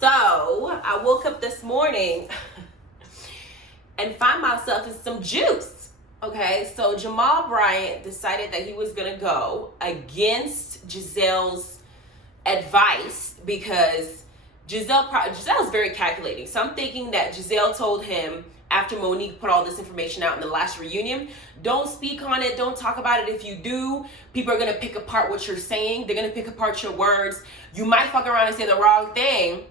So I woke up this morning and find myself in some juice. Okay, so Jamal Bryant decided that he was gonna go against Giselle's advice because Giselle's very calculating. So I'm thinking that Giselle told him after Monique put all this information out in the last reunion, don't speak on it, don't talk about it. If you do, people are gonna pick apart what you're saying. They're gonna pick apart your words. You might fuck around and say the wrong thing,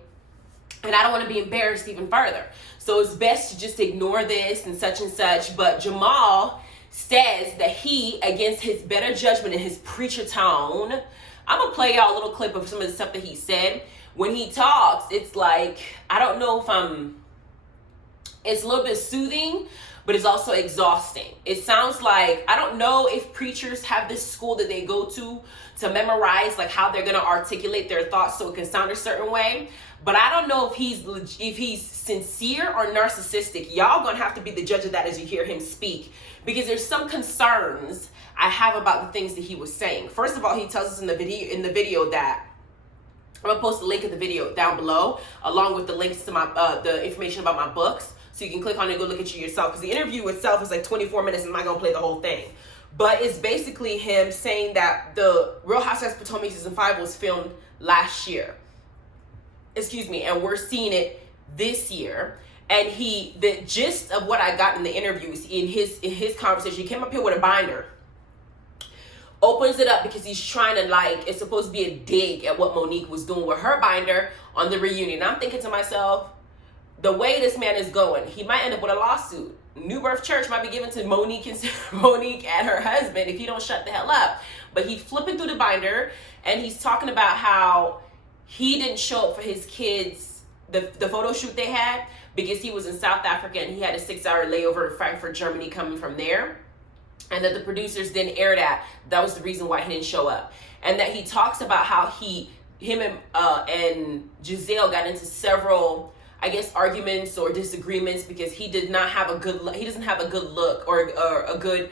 and I don't want to be embarrassed even further. So it's best to just ignore this and such. But Jamal says that he, against his better judgment and his preacher tone, I'm gonna play y'all a little clip of some of the stuff that he said. When he talks, it's like, I don't know if it's a little bit soothing, but it's also exhausting. It sounds like, I don't know if preachers have this school that they go to memorize like how they're gonna articulate their thoughts so it can sound a certain way. But I don't know if he's sincere or narcissistic. Y'all gonna have to be the judge of that as you hear him speak, because there's some concerns I have about the things that he was saying. First of all, he tells us in the video that I'm gonna post the link of the video down below, along with the links to my the information about my books, so you can click on it and go look at you yourself. Because the interview itself is like 24 minutes, and I'm not gonna play the whole thing. But it's basically him saying that the Real Housewives of Potomac season 5 was filmed last year. Excuse me, and we're seeing it this year. And the gist of what I got in the interviews in his conversation, he came up here with a binder, opens it up because he's trying to, like, it's supposed to be a dig at what Monique was doing with her binder on the reunion. I'm thinking to myself, the way this man is going, he might end up with a lawsuit. New Birth Church might be given to Monique and her husband if he don't shut the hell up. But he's flipping through the binder and he's talking about how he didn't show up for his kids, the photo shoot they had, because he was in South Africa and he had a 6-hour layover in Frankfurt, Germany, coming from there. And that the producers didn't air that. That was the reason why he didn't show up. And that he talks about how him and Giselle got into several, I guess, arguments or disagreements because he doesn't have a good look or a good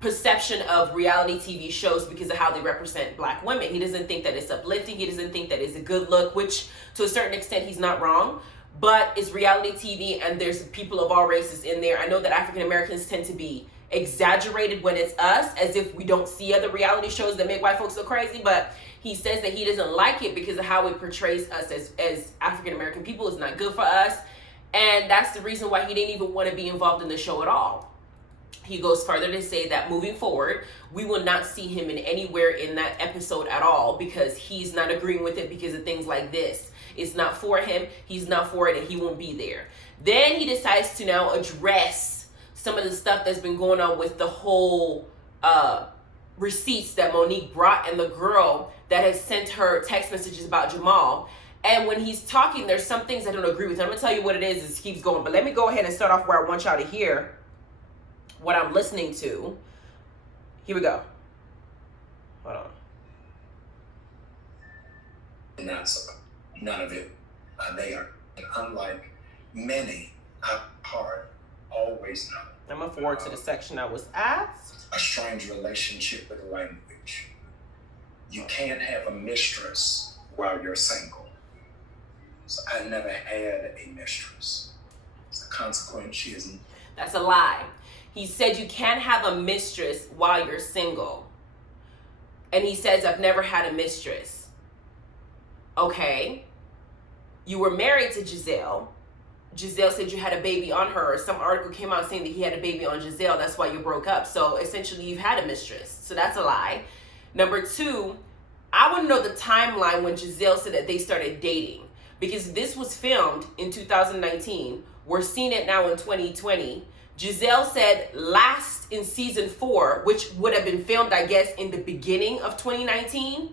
perception of reality TV shows because of how they represent Black women. He doesn't think that it's uplifting. He doesn't think that it's a good look, which to a certain extent he's not wrong. But it's reality TV and there's people of all races in there. I know that African Americans tend to be exaggerated when it's us, as if we don't see other reality shows that make white folks so crazy. But he says that he doesn't like it because of how it portrays us as African American people. It's not good for us, and that's the reason why he didn't even want to be involved in the show at all. He goes further to say that moving forward, we will not see him in anywhere in that episode at all because he's not agreeing with it because of things like this. It's not for him, he's not for it, and he won't be there. Then he decides to now address some of the stuff that's been going on with the whole receipts that Monique brought and the girl that has sent her text messages about Jamal. And when he's talking, there's some things I don't agree with. I'm gonna tell you what it is as it keeps going, but let me go ahead and start off where I want y'all to hear what I'm listening to. Here we go. Hold on. Not so. None of it. They are, unlike many, hard, always know. I'm gonna forward to the section I was at. A strange relationship with language. You can't have a mistress while you're single. So I never had a mistress. As a consequence, she isn't. That's a lie. He said you can't have a mistress while you're single. And he says, I've never had a mistress. Okay. You were married to Giselle. Giselle said you had a baby on her. Some article came out saying that he had a baby on Giselle. That's why you broke up. So essentially you've had a mistress. So that's a lie. Number two, I want to know the timeline when Giselle said that they started dating. Because this was filmed in 2019. We're seeing it now in 2020. Giselle said last in season 4, which would have been filmed, I guess, in the beginning of 2019,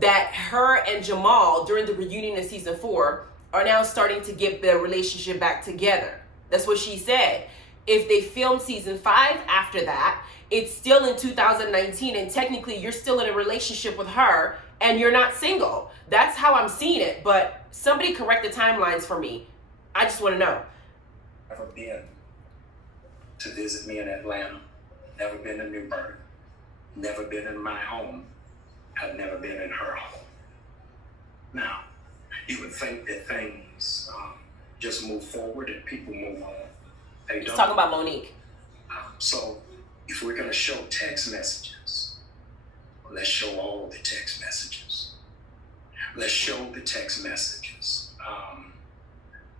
that her and Jamal, during the reunion in season 4, are now starting to get their relationship back together. That's what she said. If they film season 5 after that, it's still in 2019, and technically you're still in a relationship with her and you're not single. That's how I'm seeing it, but somebody correct the timelines for me. I just want to know. Never been to visit me in Atlanta. Never been to New Birth. Never been in my home. I've never been in her home. Now, You would think that things just move forward and people move on. They He's don't. talking about Monique. So if we're going to show text messages, let's show all the text messages. Let's show the text messages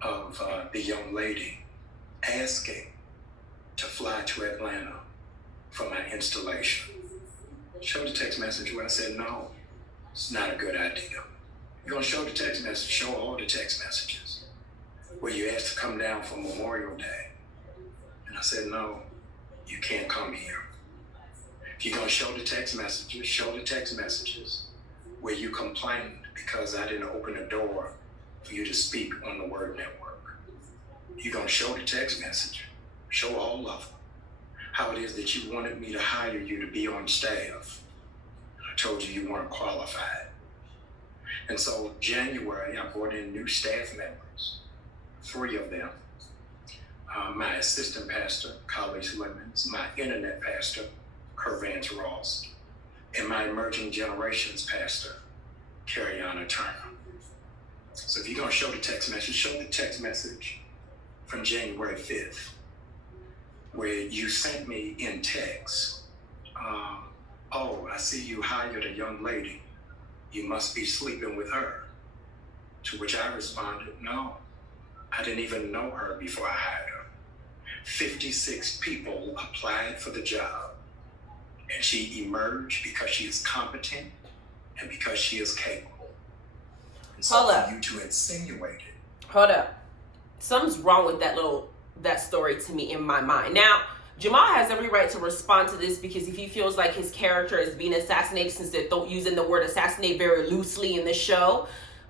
of the young lady asking to fly to Atlanta for my installation. Show the text message where I said, no, it's not a good idea. You're going to show the text message, show all the text messages where you asked to come down for Memorial Day. And I said, no, you can't come here. If you're going to show the text messages where you complained because I didn't open the door for you to speak on the Word Network. You're going to show the text message, show all of them, how it is that you wanted me to hire you to be on staff. I told you you weren't qualified. And so January, I brought in new staff members, 3 of them. My assistant pastor, Colleague Lemons, my internet pastor, Kervance Ross, and my emerging generations pastor, Carriana Turner. So if you're going to show the text message, show the text message from January 5th, where you sent me in text, oh, I see you hired a young lady. You must be sleeping with her. To which I responded, no, I didn't even know her before I hired her. 56 people applied for the job, and she emerged because she is competent and because she is capable. And so for you to insinuate it. Hold up. Something's wrong with that story to me in my mind. Now, Jamal has every right to respond to this because if he feels like his character is being assassinated, since they're using the word assassinate very loosely in the show,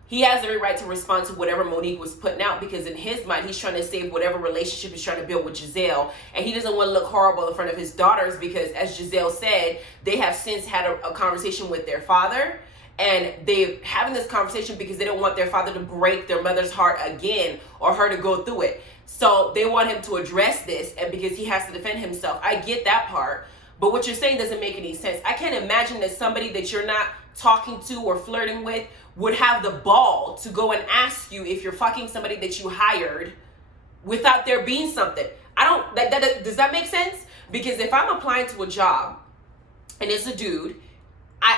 he has every right to respond to whatever Monique was putting out, because in his mind, he's trying to save whatever relationship he's trying to build with Giselle. And he doesn't want to look horrible in front of his daughters because, as Giselle said, they have since had a conversation with their father. And they're having this conversation because they don't want their father to break their mother's heart again or her to go through it. So they want him to address this, and because he has to defend himself. I get that part. But what you're saying doesn't make any sense. I can't imagine that somebody that you're not talking to or flirting with would have the ball to go and ask you if you're fucking somebody that you hired without there being something. Does that make sense? Because if I'm applying to a job and it's a dude,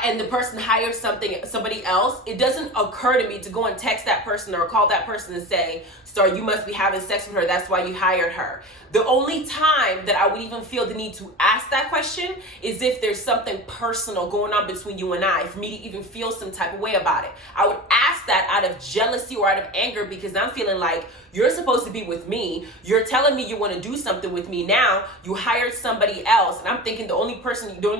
and the person hires somebody else, it doesn't occur to me to go and text that person or call that person and say, "Sir, you must be having sex with her. That's why you hired her." The only time that I would even feel the need to ask that question is if there's something personal going on between you and I, for me to even feel some type of way about it. I would ask that out of jealousy or out of anger because I'm feeling like you're supposed to be with me. You're telling me you want to do something with me. Now you hired somebody else, and I'm thinking the only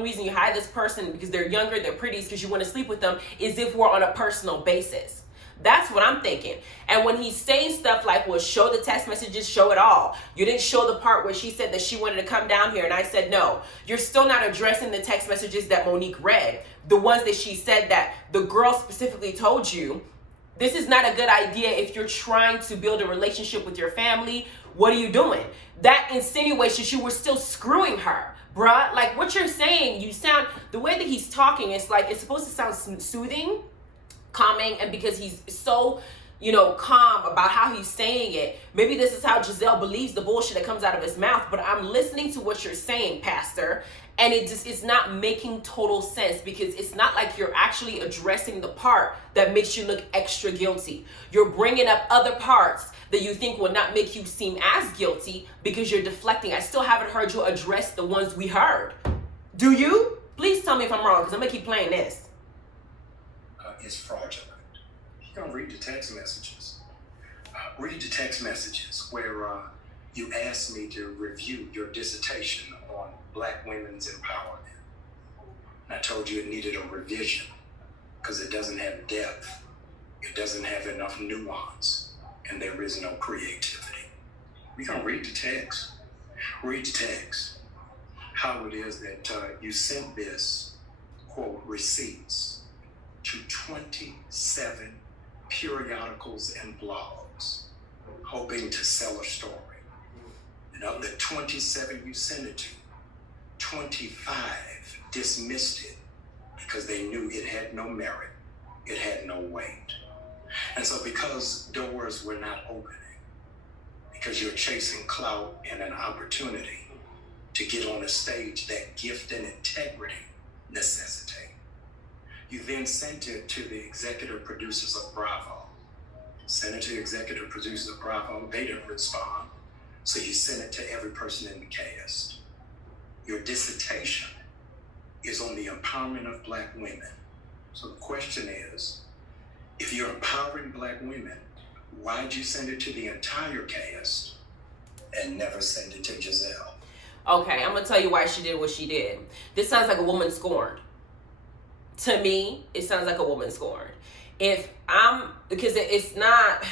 reason you hire this person because they're younger, they're pretty, is because you want to sleep with them, is if we're on a personal basis. That's what I'm thinking. And when he's saying stuff like, well, show the text messages, show it all. You didn't show the part where she said that she wanted to come down here. And I said, no, you're still not addressing the text messages that Monique read. The ones that she said that the girl specifically told you, this is not a good idea if you're trying to build a relationship with your family. What are you doing? That insinuates that you were still screwing her. Bruh, like what you're saying, the way that he's talking, it's like, it's supposed to sound soothing, calming, and because he's so, calm about how he's saying it, maybe this is how Giselle believes the bullshit that comes out of his mouth. But I'm listening to what you're saying, Pastor, and it's not making total sense because it's not like you're actually addressing the part that makes you look extra guilty. You're bringing up other parts that you think will not make you seem as guilty because you're deflecting. I still haven't heard you address the ones we heard. Do you? Please tell me if I'm wrong, because I'm going to keep playing this. Is fraudulent. You don't read the text messages. Read the text messages where you asked me to review your dissertation on Black women's empowerment. And I told you it needed a revision because it doesn't have depth, it doesn't have enough nuance, and there is no creativity. We're going to read the text. Read the text. How it is that you sent this, quote, receipts to 27 periodicals and blogs, hoping to sell a story. And of the 27 you sent it to, 25 dismissed it because they knew it had no merit, it had no weight. And so because doors were not opening, because you're chasing clout and an opportunity to get on a stage that gift and integrity necessitate, you then sent it to the executive producers of Bravo. Sent it to the executive producers of Bravo. They didn't respond. So you sent it to every person in the cast. Your dissertation is on the empowerment of Black women. So the question is, if you're empowering Black women, why'd you send it to the entire cast and never send it to Giselle? Okay, I'm gonna tell you why she did what she did. This sounds like a woman scorned. To me, it sounds like a woman scorned. Because it's not,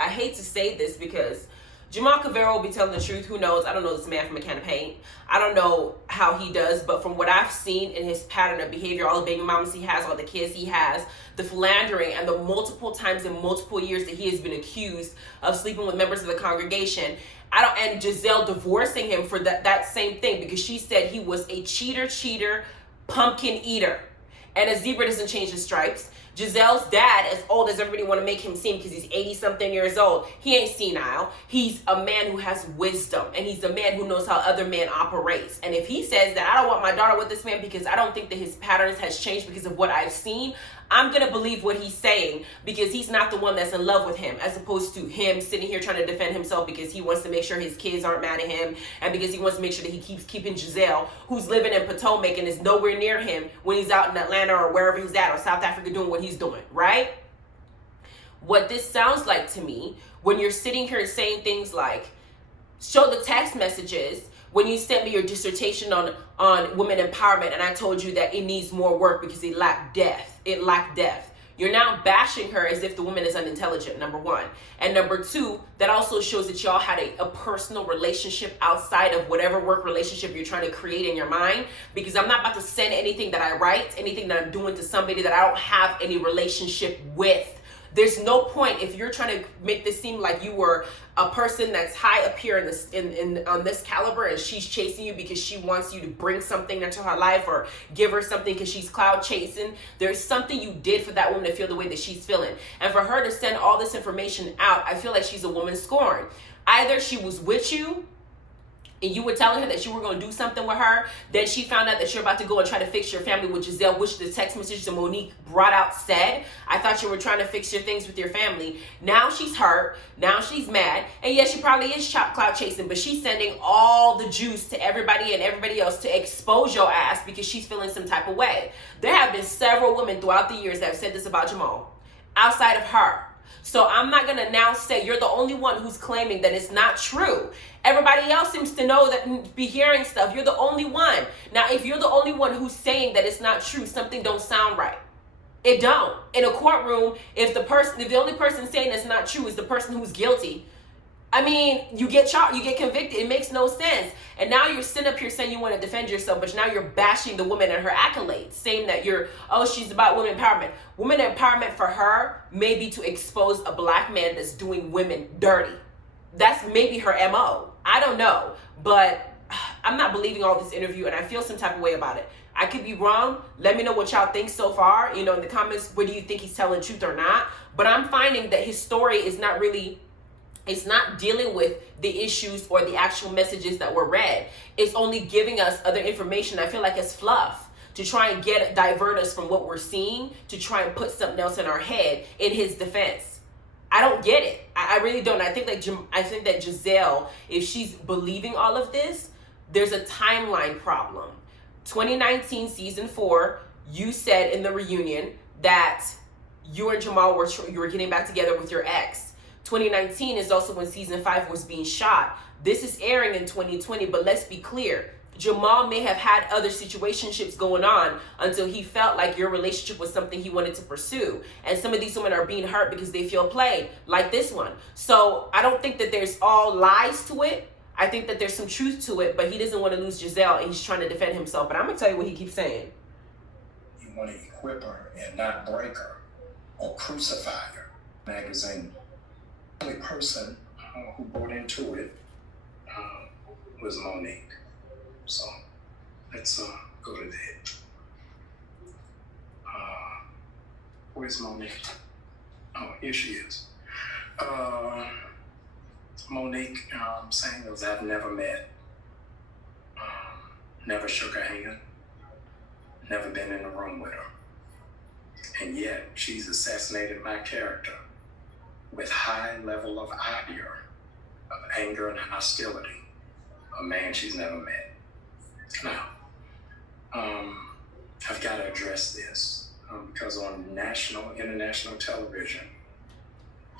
I hate to say this because Jamal Cavero will be telling the truth. Who knows? I don't know this man from a can of paint. I don't know how he does, but from what I've seen in his pattern of behavior, all the baby mamas he has, all the kids he has, the philandering, and the multiple times in multiple years that he has been accused of sleeping with members of the congregation, and Giselle divorcing him for that same thing because she said he was a cheater, pumpkin eater. And a zebra doesn't change his stripes. Giselle's dad, as old as everybody want to make him seem because he's 80-something years old, he ain't senile. He's a man who has wisdom, and he's a man who knows how other men operates. And if he says that I don't want my daughter with this man because I don't think that his patterns has changed because of what I've seen, I'm going to believe what he's saying because he's not the one that's in love with him, as opposed to him sitting here trying to defend himself because he wants to make sure his kids aren't mad at him and because he wants to make sure that he keeps keeping Giselle, who's living in Potomac and is nowhere near him when he's out in Atlanta or wherever he's at or South Africa doing what he's doing, right? What this sounds like to me, when you're sitting here saying things like, show the text messages, when you sent me your dissertation on women empowerment and I told you that it needs more work because it lacked depth. You're now bashing her as if the woman is unintelligent, number one. And number two, that also shows that y'all had a personal relationship outside of whatever work relationship you're trying to create in your mind. Because I'm not about to send anything that I write, anything that I'm doing to somebody that I don't have any relationship with. There's no point if you're trying to make this seem like you were a person that's high up here on this caliber and she's chasing you because she wants you to bring something into her life or give her something because she's cloud chasing. There's something you did for that woman to feel the way that she's feeling. And for her to send all this information out, I feel like she's a woman scorned. Either she was with you and you were telling her that you were going to do something with her, then she found out that you're about to go and try to fix your family with Giselle, which the text message that Monique brought out said, I thought you were trying to fix your things with your family. Now she's hurt. Now she's mad. And yes, she probably is clout chasing, but she's sending all the juice to everybody and everybody else to expose your ass because she's feeling some type of way. There have been several women throughout the years that have said this about Jamal, outside of her. So I'm not going to now say you're the only one who's claiming that it's not true. Everybody else seems to know that, be hearing stuff. You're the only one. Now, if you're the only one who's saying that it's not true, something don't sound right. It don't. In a courtroom, if the only person saying it's not true is the person who's guilty, I mean, you get charged, you get convicted. It makes no sense. And now you're sitting up here saying you want to defend yourself, but now you're bashing the woman and her accolades, saying that she's about women empowerment. Women empowerment for her may be to expose a black man that's doing women dirty. That's maybe her MO. I don't know, but I'm not believing all this interview and I feel some type of way about it. I could be wrong. Let me know what y'all think so far. In the comments, whether you think he's telling the truth or not. But I'm finding that his story is not really, it's not dealing with the issues or the actual messages that were read. It's only giving us other information. I feel like it's fluff to try and divert us from what we're seeing, to try and put something else in our head in his defense. I don't get it. I really don't. I think that Giselle, if she's believing all of this, there's a timeline problem. 2019 season 4, you said in the reunion that you and Jamal were getting back together with your ex. 2019 is also when season 5 was being shot. This is airing in 2020, but let's be clear. Jamal may have had other situationships going on until he felt like your relationship was something he wanted to pursue. And some of these women are being hurt because they feel played, like this one. So I don't think that there's all lies to it. I think that there's some truth to it, but he doesn't want to lose Giselle and he's trying to defend himself. But I'm going to tell you what he keeps saying. You want to equip her and not break her or crucify her. Magazine. The only person who bought into it was Monique. So let's go to that. Where's Monique? Oh, here she is. Monique, saying those I've never met, never shook her hand, never been in a room with her. And yet she's assassinated my character with high level of ire, of anger and hostility, a man she's never met. Now, I've got to address this because on national, international television,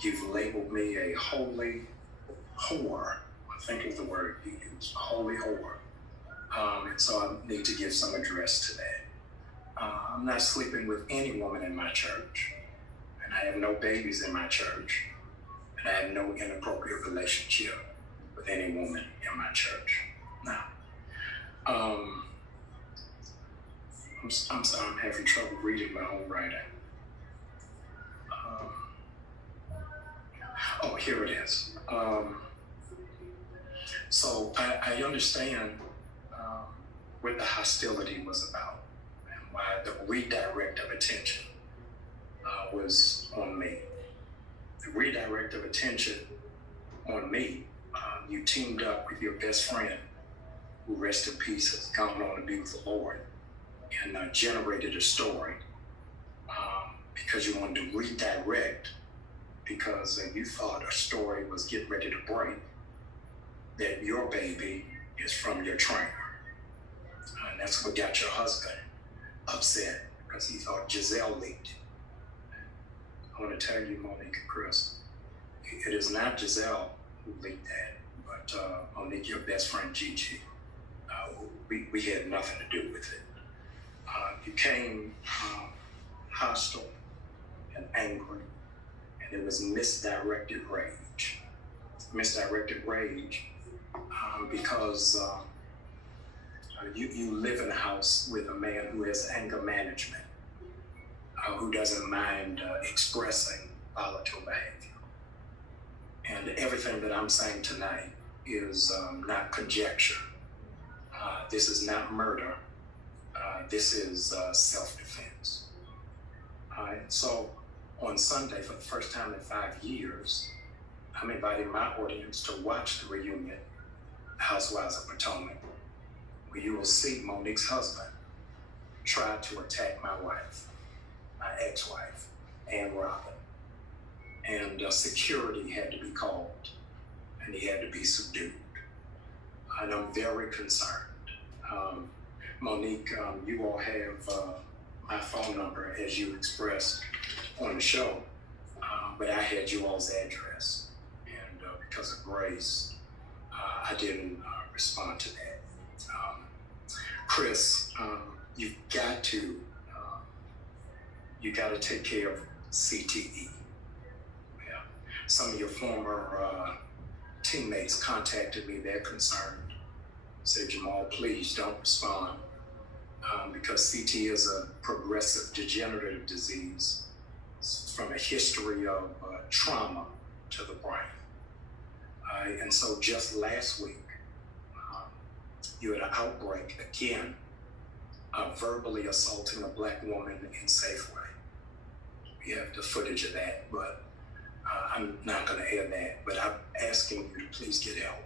you've labeled me a holy whore. I think is the word you use, holy whore. And so I need to give some address to that. I'm not sleeping with any woman in my church, and I have no babies in my church, and I have no inappropriate relationship with any woman in my church. Now, I'm sorry, I'm having trouble reading my own writing. Oh, here it is. So I understand what the hostility was about and why the redirect of attention was on me. The redirect of attention on me, you teamed up with your best friend, who rest in peace has gone on to be with the Lord, and generated a story because you wanted to redirect because you thought a story was getting ready to break, that your baby is from your trainer. And that's what got your husband upset because he thought Giselle leaked it. I want to tell you, Monique and Chris, it is not Giselle who leaked that, but Monique, your best friend Gigi. We had nothing to do with it. You came hostile and angry, and it was misdirected rage. Misdirected rage because you live in a house with a man who has anger management, who doesn't mind expressing volatile behavior. And everything that I'm saying tonight is not conjecture. This is not murder. This is self-defense. So on Sunday, for the first time in 5 years, I'm inviting my audience to watch the reunion, Housewives of Potomac, where you will see Monique's husband try to attack my wife, my ex-wife, and Robin. And security had to be called, and he had to be subdued. And I'm very concerned. Monique, you all have my phone number as you expressed on the show, but I had you all's address. And because of grace, I didn't respond to that. Chris, you've got to take care of CTE. Yeah. Some of your former teammates contacted me, they're concerned. Said, Jamal, please don't respond because CTE is a progressive degenerative disease from a history of trauma to the brain. And so just last week, you had an outbreak again, verbally assaulting a black woman in Safeway. We have the footage of that, but I'm not going to air that. But I'm asking you to please get help.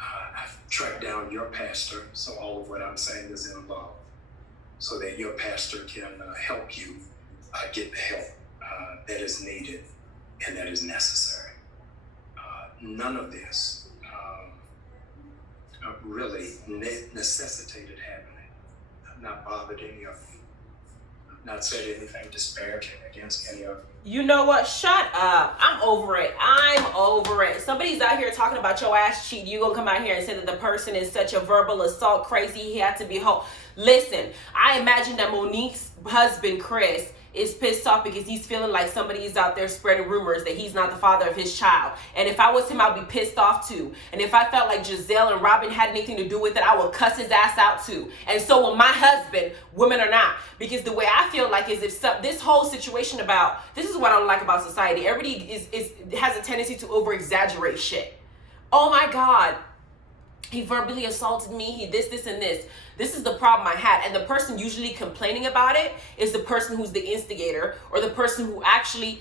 I've tracked down your pastor, so all of what I'm saying is in love, so that your pastor can help you get the help that is needed and that is necessary. None of this really necessitated happening. I've not bothered any of you. I've not said anything disparaging against any of you. You know what? Shut up. I'm over it. I'm over it. Somebody's out here talking about your ass cheat. You gonna come out here and say that the person is such a verbal assault crazy, he had to be home. Listen, I imagine that Monique's husband, Chris, is pissed off because he's feeling like somebody is out there spreading rumors that he's not the father of his child. And if I was him, I'd be pissed off too. And if I felt like Giselle and Robin had anything to do with it, I would cuss his ass out too. And so will my husband, women or not. Because the way I feel like is if this whole situation about, this is what I don't like about society. Everybody has a tendency to over-exaggerate shit. Oh my God. He verbally assaulted me, he this, and this. This is the problem I had. And the person usually complaining about it is the person who's the instigator or the person who actually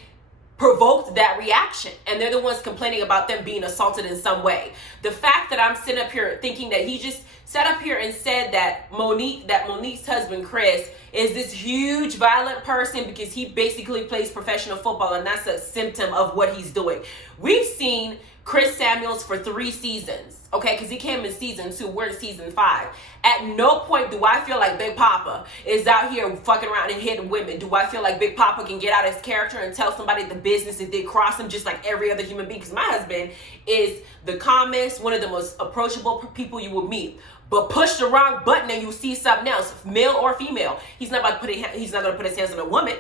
provoked that reaction, and they're the ones complaining about them being assaulted in some way. The fact that I'm sitting up here thinking that he just sat up here and said that Monique's husband Chris is this huge violent person because he basically plays professional football, and that's a symptom of what he's doing. We've seen Chris Samuels for 3 seasons, okay, because he came in season 2, we're in season 5. At no point do I feel like Big Papa is out here fucking around and hitting women. Do I feel like Big Papa can get out his character and tell somebody the business if they cross him, just like every other human being? Because my husband is the calmest, one of the most approachable people you will meet. But push the wrong button and you see something else, male or female. He's not going to put his hands on a woman.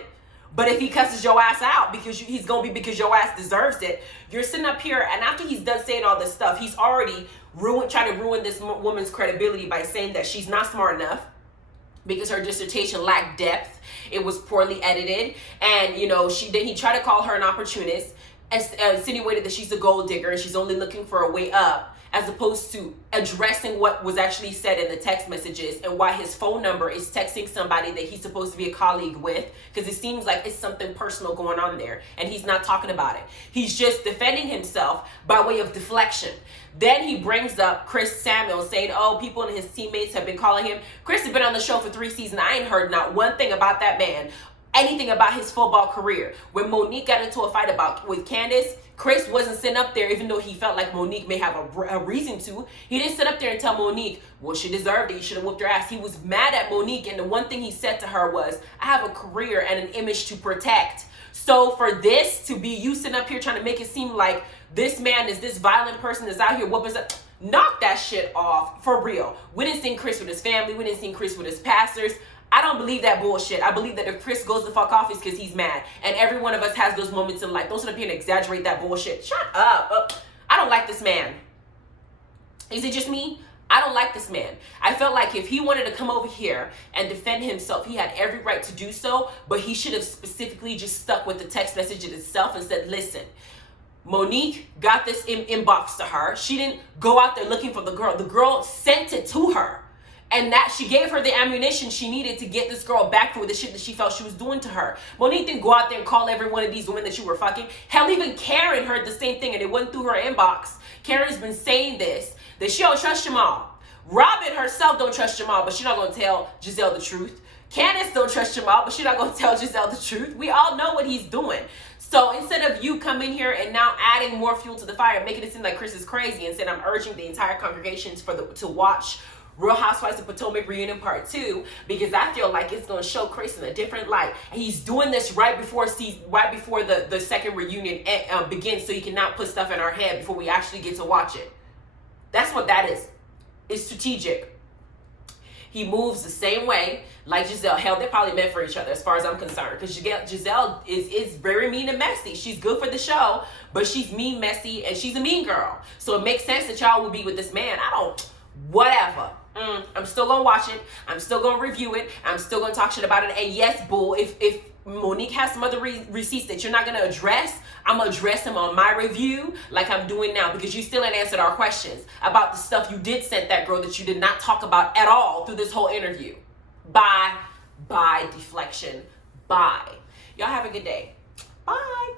But if he cusses your ass out because he's going to be because your ass deserves it, you're sitting up here, and after he's done saying all this stuff, he's already trying to ruin this woman's credibility by saying that she's not smart enough because her dissertation lacked depth. It was poorly edited. And, then he tried to call her an opportunist, insinuated that she's a gold digger and she's only looking for a way up, as opposed to addressing what was actually said in the text messages and why his phone number is texting somebody that he's supposed to be a colleague with, because it seems like it's something personal going on there and he's not talking about it. He's just defending himself by way of deflection. Then he brings up Chris Samuels saying, oh, people and his teammates have been calling him. Chris has been on the show for 3 seasons. I ain't heard not one thing about that man, anything about his football career. When Monique got into a fight with Candace, Chris wasn't sitting up there, even though he felt like Monique may have a reason to. He didn't sit up there and tell Monique, well, she deserved it, you should have whooped her ass. He was mad at Monique, and the one thing he said to her was, I have a career and an image to protect. So for this to be you sitting up here trying to make it seem like this man is this violent person that's out here whooping up, knock that shit off, for real. We didn't see Chris with his family, we didn't see Chris with his pastors. I don't believe that bullshit. I believe that if Chris goes the fuck off, it's because he's mad. And every one of us has those moments in life. Don't sit up here and exaggerate that bullshit. Shut up. I don't like this man. Is it just me? I don't like this man. I felt like if he wanted to come over here and defend himself, he had every right to do so, but he should have specifically just stuck with the text message itself and said, listen, Monique got this inbox to her. She didn't go out there looking for the girl. The girl sent it to her. And that she gave her the ammunition she needed to get this girl back for the shit that she felt she was doing to her. Monique didn't go out there and call every one of these women that you were fucking. Hell, even Karen heard the same thing and it went through her inbox. Karen's been saying this, that she don't trust Jamal. Robin herself don't trust Jamal, but she's not going to tell Giselle the truth. Candace don't trust Jamal, but she's not going to tell Giselle the truth. We all know what he's doing. So instead of you coming here and now adding more fuel to the fire, making it seem like Chris is crazy, and saying I'm urging the entire congregation to watch Real Housewives of Potomac Reunion Part 2, because I feel like it's going to show Chris in a different light. And he's doing this right before the second reunion begins, so he can not put stuff in our head before we actually get to watch it. That's what that is. It's strategic. He moves the same way like Giselle. Hell, they're probably meant for each other as far as I'm concerned, because Giselle is very mean and messy. She's good for the show, but she's mean, messy, and she's a mean girl. So it makes sense that y'all would be with this man. Whatever. I'm still gonna watch it. I'm still gonna review it. I'm still gonna talk shit about it. And yes, boo, if Monique has some other receipts that you're not gonna address, I'm gonna address them on my review like I'm doing now, because you still ain't answered our questions about the stuff you did send that girl that you did not talk about at all through this whole interview. Bye, deflection. Bye. Y'all have a good day. Bye.